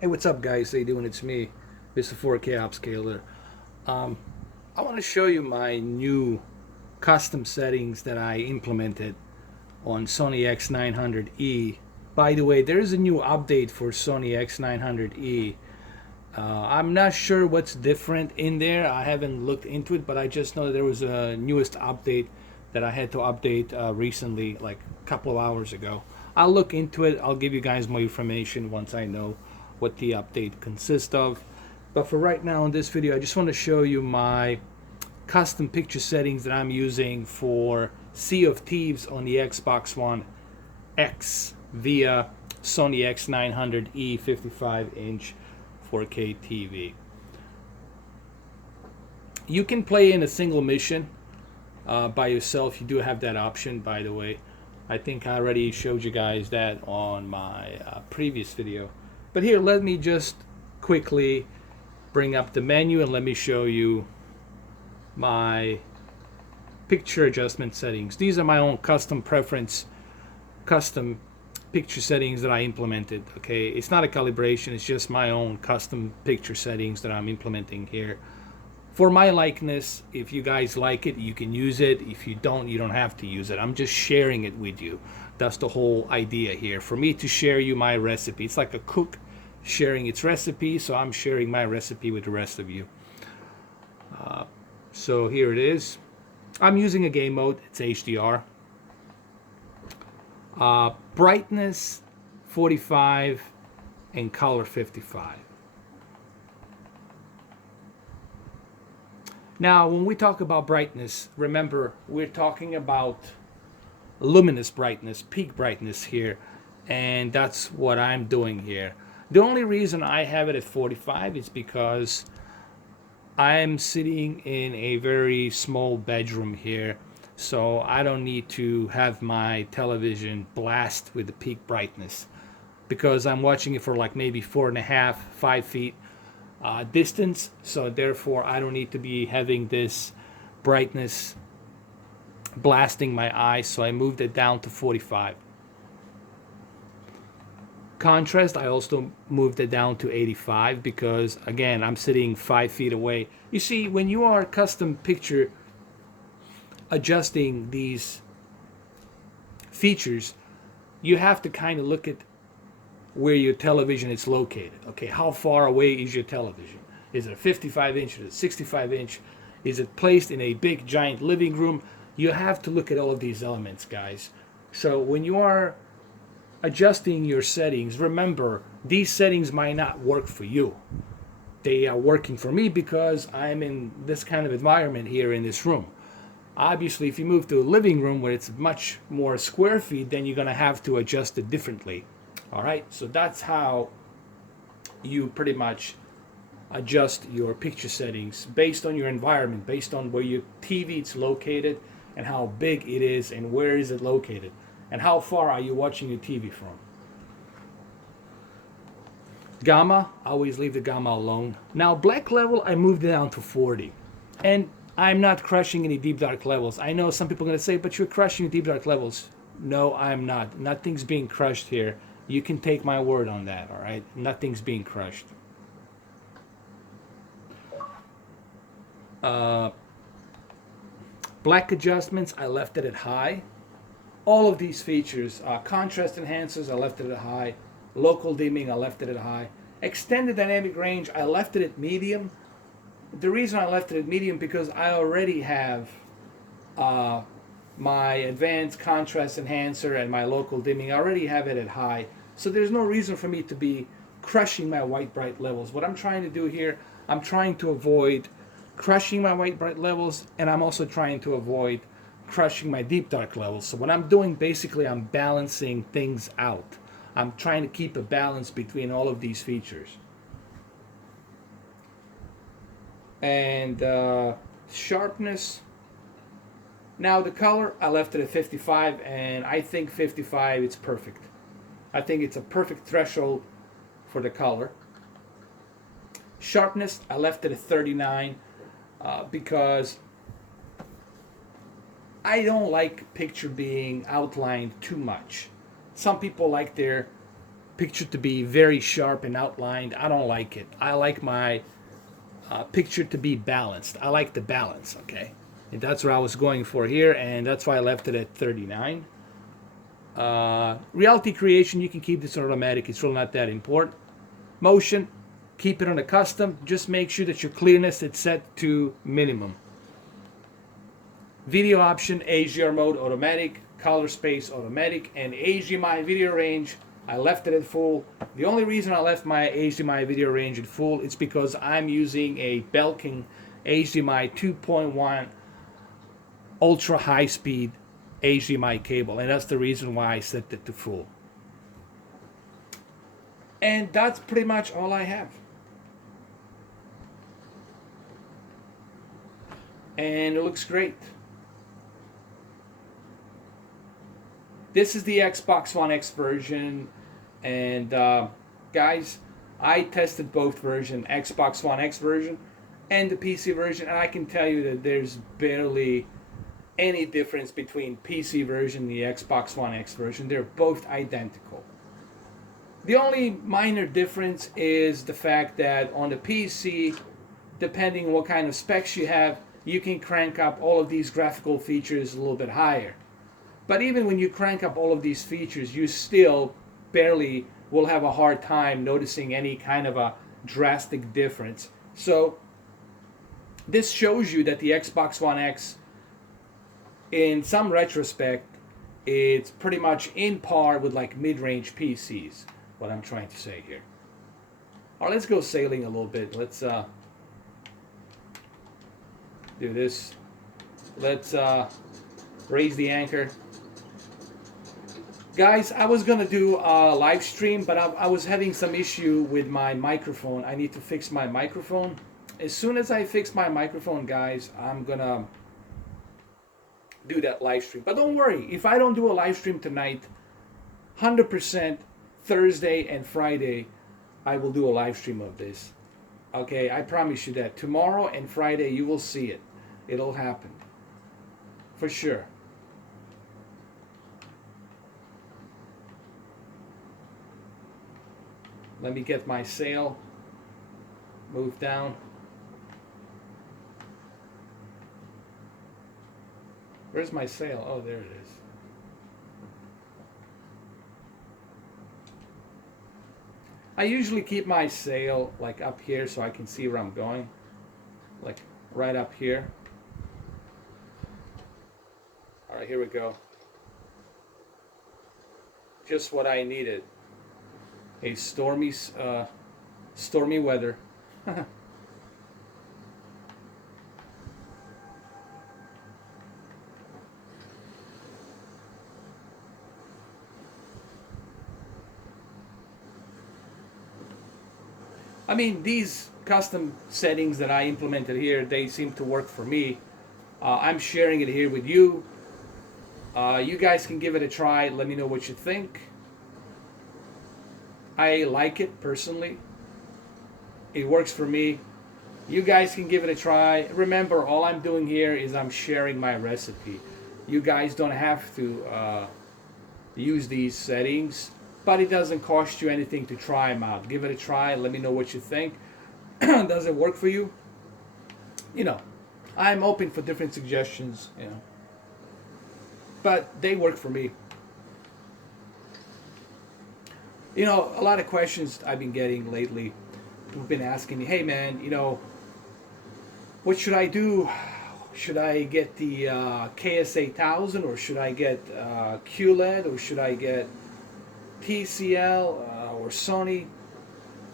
Hey, what's up, guys? How you doing? It's me, Mr. 4K Upscaler. Um, I want to show you my new custom settings that I implemented on Sony X900e. By the way, there is a new update for Sony X900e. I'm not sure what's different in there. I haven't looked into it, but I just know there was a newest update that I had to update recently, like a couple of hours ago. I'll look into it. I'll give you guys more information once I know what the update consists of. But for right now in this video, I just want to show you my custom picture settings that I'm using for Sea of Thieves on the Xbox One X via Sony X900e 55-inch 4K TV. You can play in a single mission by yourself. You do have that option, by the way. I think I already showed you guys that on my previous video. But here, let me just quickly bring up the menu and let me show you my picture adjustment settings. These are my own custom preference, custom picture settings that I implemented. Okay, it's not a calibration, it's just my own custom picture settings that I'm implementing here for my likeness. If you guys like it, you can use it. If you don't, you don't have to use it. I'm just sharing it with you. That's the whole idea here, for me to share you my recipe. It's like a cook sharing its recipe, so I'm sharing my recipe with the rest of you. So here it is. I'm using a game mode. It's HDR. Brightness 45 and color 55. Now, when we talk about brightness, remember we're talking about luminous brightness, peak brightness here, and that's what I'm doing here. The only reason I have it at 45 is because I'm sitting in a very small bedroom here, so I don't need to have my television blast with the peak brightness because I'm watching it for like maybe 4.5, 5 feet distance. So therefore, I don't need to be having this brightness blasting my eyes. So I moved it down to 45. Contrast, I also moved it down to 85 because again, I'm sitting 5 feet away. You see, when you are custom picture adjusting these features, you have to kind of look at where your television is located. Okay, how far away is your television? Is it a 55 inch? Is it a 65 inch? Is it placed in a big giant living room? You have to look at all of these elements, guys. So when you are adjusting your settings, remember these settings might not work for you. They are working for me because I'm in this kind of environment here in this room. Obviously, if you move to a living room where it's much more square feet, then you're going to have to adjust it differently. All right, so that's how you pretty much adjust your picture settings based on your environment, based on where your TV is located and how big it is and where is it located and how far are you watching your TV from. Gamma, I always leave the gamma alone. Now black level, I moved it down to 40. And I'm not crushing any deep dark levels. I know some people are going to say, but you're crushing deep dark levels. No, I'm not. Nothing's being crushed here. You can take my word on that, all right? Nothing's being crushed. Black adjustments, I left it at high. All of these features, contrast enhancers, I left it at high. Local dimming, I left it at high. Extended dynamic range, I left it at medium. The reason I left it at medium because I already have my advanced contrast enhancer and my local dimming. I already have it at high. So there's no reason for me to be crushing my white bright levels. What I'm trying to do here, I'm trying to avoid crushing my white bright levels, and I'm also trying to avoid crushing my deep dark levels. So what I'm doing, basically, I'm balancing things out. I'm trying to keep a balance between all of these features. And sharpness. Now the color, I left it at 55, and I think 55 it's perfect. I think it's a perfect threshold for the color. Sharpness, I left it at 39 because I don't like picture being outlined too much. Some people like their picture to be very sharp and outlined. I don't like it. I like my picture to be balanced. I like the balance, okay? And that's what I was going for here, and that's why I left it at 39. Reality creation, you can keep this on automatic. It's really not that important. Motion, keep it on a custom. Just make sure that your clearness is set to minimum. Video option, HDR mode automatic, color space automatic, and HDMI video range, I left it at full. The only reason I left my HDMI video range at full is because I'm using a Belkin HDMI 2.1 ultra high speed HDMI cable, and that's the reason why I set it to full. And that's pretty much all I have. And it looks great. This is the Xbox One X version, and guys, I tested both versions, Xbox One X version and the PC version, and I can tell you that there's barely any difference between PC version and the Xbox One X version. They're both identical. The only minor difference is the fact that on the PC, depending on what kind of specs you have, you can crank up all of these graphical features a little bit higher. But even when you crank up all of these features, you still barely will have a hard time noticing any kind of a drastic difference. So this shows you that the Xbox One X, in some retrospect, it's pretty much in par with like mid-range PCs, what I'm trying to say here. All right, let's go sailing a little bit. Let's do this. Let's raise the anchor. Guys, I was gonna do a live stream, but I was having some issue with my microphone. I need to fix my microphone. As soon as I fix my microphone, guys, I'm gonna do that live stream. But don't worry, if I don't do a live stream tonight, 100% Thursday and Friday, I will do a live stream of this. Okay, I promise you that. Tomorrow and Friday, you will see it. It'll happen. For sure. Let me get my sail moved down. Where's my sail? Oh, there it is. I usually keep my sail like up here so I can see where I'm going. Like right up here. All right, here we go. Just what I needed. A stormy weather. I mean, these custom settings that I implemented here, they seem to work for me. I'm sharing it here with you. You guys can give it a try. Let me know what you think. I like it personally. It works for me. You guys can give it a try. Remember, all I'm doing here is I'm sharing my recipe. You guys don't have to use these settings, but it doesn't cost you anything to try them out. Give it a try. Let me know what you think. Does it work for you? You know, I'm open for different suggestions, you know, but they work for me. You know, a lot of questions I've been getting lately, people have been asking me, hey man, you know, what should I do? Should I get the KS8000, or should I get QLED, or should I get TCL or Sony?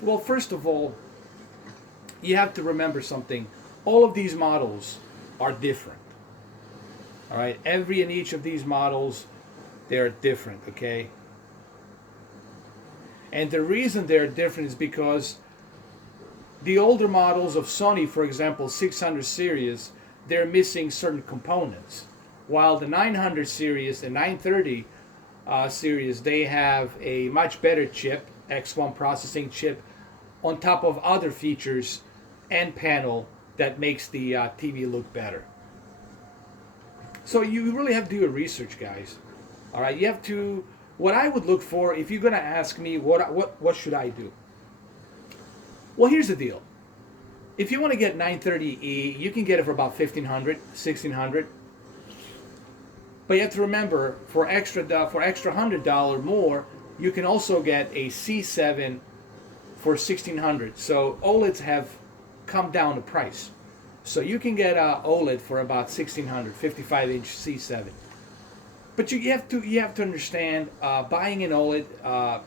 Well, first of all, you have to remember something. All of these models are different. All right, every and each of these models, they're different, okay? And the reason they're different is because the older models of Sony, for example, 600 series, they're missing certain components. While the 900 series, the 930 series, they have a much better chip, X1 processing chip, on top of other features and panel that makes the TV look better. So you really have to do your research, guys. All right, you have to what I would look for, if you're going to ask me what should I do? Well, here's the deal. If you want to get 930e, you can get it for about 1500, 1600. But you have to remember, for extra $100 more, you can also get a C7 for 1600. So OLEDs have come down the price. So you can get a OLED for about 1600, 55-inch C7. But you have to understand, buying an OLED,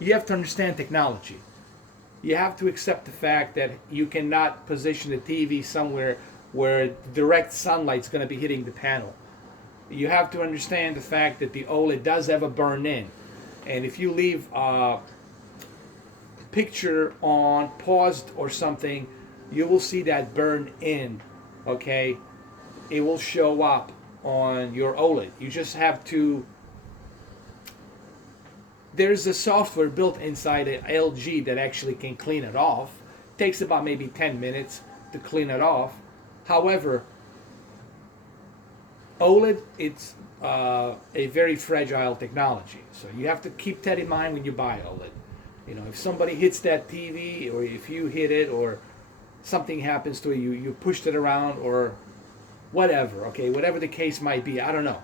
you have to understand technology. You have to accept the fact that you cannot position the TV somewhere where direct sunlight is going to be hitting the panel. You have to understand the fact that the OLED does have a burn-in. And if you leave a picture on paused or something, you will see that burn-in, okay? It will show up on your OLED. You just have to... There's a software built inside an LG that actually can clean it off. It takes about maybe 10 minutes to clean it off. However, OLED, it's a very fragile technology. So you have to keep that in mind when you buy OLED. You know, if somebody hits that TV, or if you hit it, or something happens to it, you pushed it around, or whatever, okay, whatever the case might be, I don't know.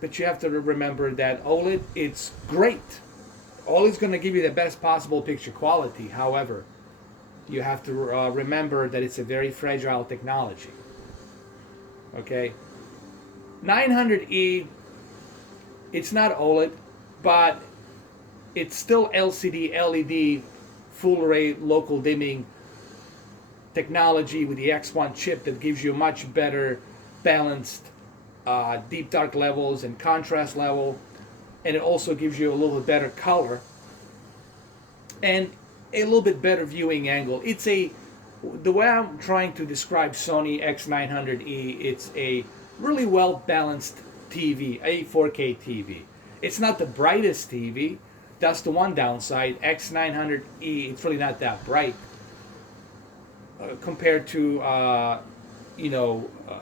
But you have to remember that OLED, it's great. OLED's going to give you the best possible picture quality. However, you have to remember that it's a very fragile technology. Okay? 900E, it's not OLED, but it's still LCD, LED, full array local dimming technology with the X1 chip that gives you a much better balanced deep dark levels and contrast level, and it also gives you a little bit better color and a little bit better viewing angle. It's the way I'm trying to describe Sony X900e, it's a really well balanced TV, a 4K TV. It's not the brightest TV. That's the one downside. X900e, it's really not that bright compared to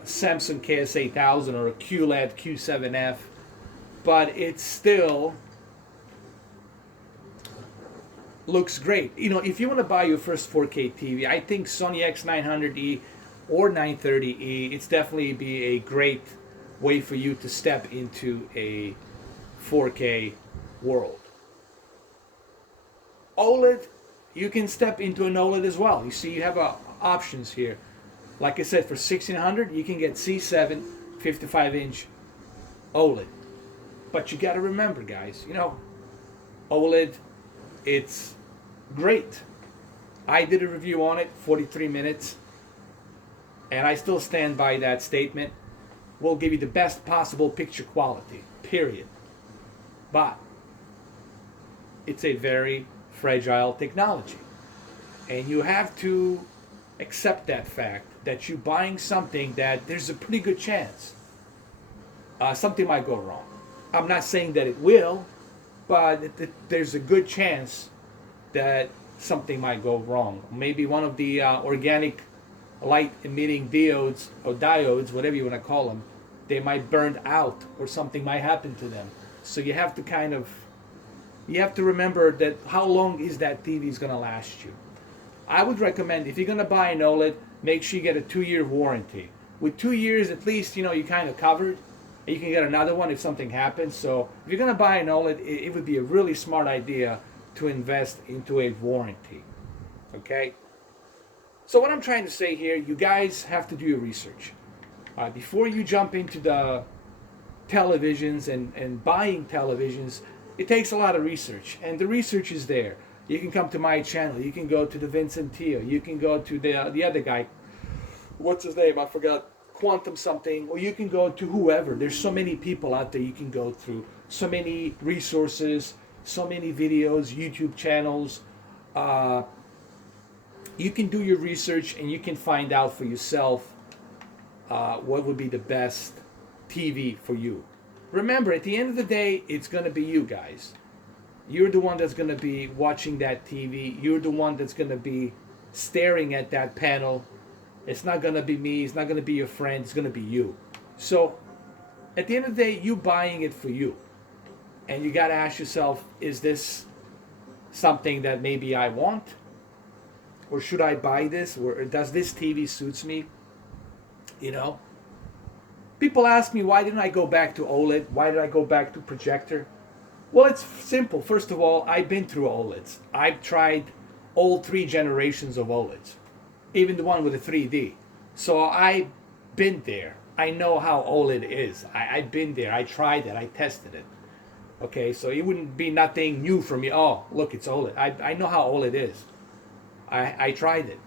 Samsung KS8000 or a QLED Q7F, but it still looks great. You know, if you want to buy your first 4K TV, I think Sony X900e or 930e, it's definitely be a great way for you to step into a 4K world. OLED, you can step into an OLED as well. You see, you have options here. Like I said, for 1600, you can get C7 55-inch OLED. But you got to remember, guys, you know, OLED, it's great. I did a review on it, 43 minutes, and I still stand by that statement. We'll give you the best possible picture quality, period. But it's a very fragile technology. And you have to accept that fact that you're buying something that there's a pretty good chance something might go wrong. I'm not saying that it will, but there's a good chance that something might go wrong. Maybe one of the organic light emitting diodes or diodes, whatever you want to call them, they might burn out or something might happen to them. So you have to you have to remember that how long is that TV is going to last you. I would recommend, if you're going to buy an OLED, make sure you get a 2-year warranty. With 2 years, at least, you know, you're kind of covered. You can get another one if something happens. So if you're going to buy an OLED, it would be a really smart idea to invest into a warranty. Okay? So what I'm trying to say here, you guys have to do your research. Before you jump into the televisions and buying televisions, it takes a lot of research. And the research is there. You can come to my channel. You can go to the Vincent Tio. You can go to the other guy. What's his name? I forgot. Quantum something. Or you can go to whoever. There's so many people out there you can go through. So many resources. So many videos. YouTube channels. You can do your research and you can find out for yourself what would be the best TV for you. Remember, at the end of the day, it's going to be you guys. You're the one that's going to be watching that TV. You're the one that's going to be staring at that panel. It's not going to be me. It's not going to be your friend. It's going to be you. So at the end of the day, you buying it for you. And you got to ask yourself, is this something that maybe I want? Or should I buy this? Or does this TV suits me? You know? People ask me, why didn't I go back to OLED? Why did I go back to projector? Well, it's simple. First of all, I've been through OLEDs. I've tried all 3 generations of OLEDs, even the one with the 3D. So I've been there. I know how OLED is. I've been there. I tried it. I tested it. Okay, so it wouldn't be nothing new for me. Oh, look, it's OLED. I know how OLED is. I tried it.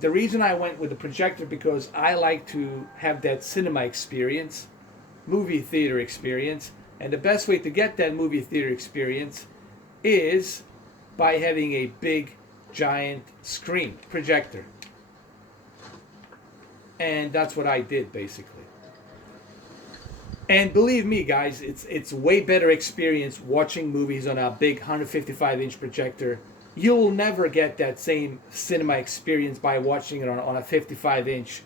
The reason I went with the projector because I like to have that cinema experience, movie theater experience, and the best way to get that movie theater experience is by having a big, giant screen projector. And that's what I did, basically. And believe me, guys, it's way better experience watching movies on a big 155-inch projector. You'll never get that same cinema experience by watching it on a 55-inch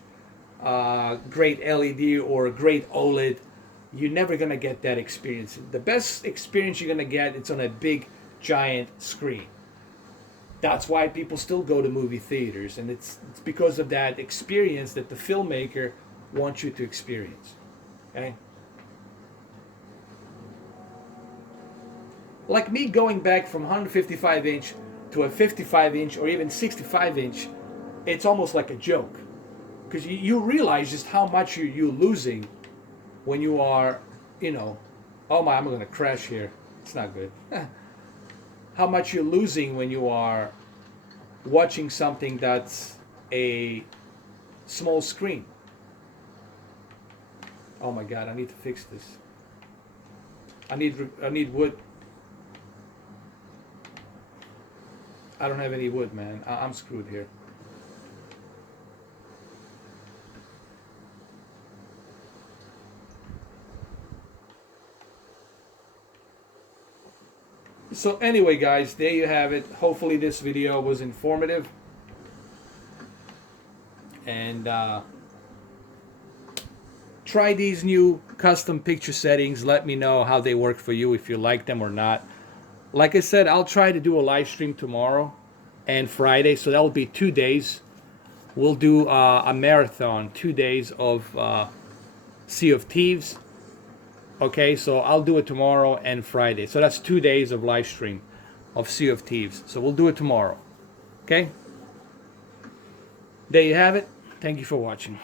great LED or great OLED. You're never going to get that experience. The best experience you're going to get, it's on a big, giant screen. That's why people still go to movie theaters, and it's because of that experience that the filmmaker wants you to experience. Okay? Like me going back from 155-inch to a 55-inch or even 65-inch, it's almost like a joke. Because you realize just how much you're losing when you are, you know, oh my, I'm going to crash here. It's not good. How much you're losing when you are watching something that's a small screen. Oh my God, I need to fix this. I need wood. I don't have any wood, man. I'm screwed here. So anyway, guys, there you have it. Hopefully this video was informative. And try these new custom picture settings. Let me know how they work for you, if you like them or not. Like I said, I'll try to do a live stream tomorrow and Friday. So that'll be 2 days. We'll do a marathon, 2 days of Sea of Thieves. Okay, so I'll do it tomorrow and Friday. So that's 2 days of live stream of Sea of Thieves. So we'll do it tomorrow. Okay? There you have it. Thank you for watching.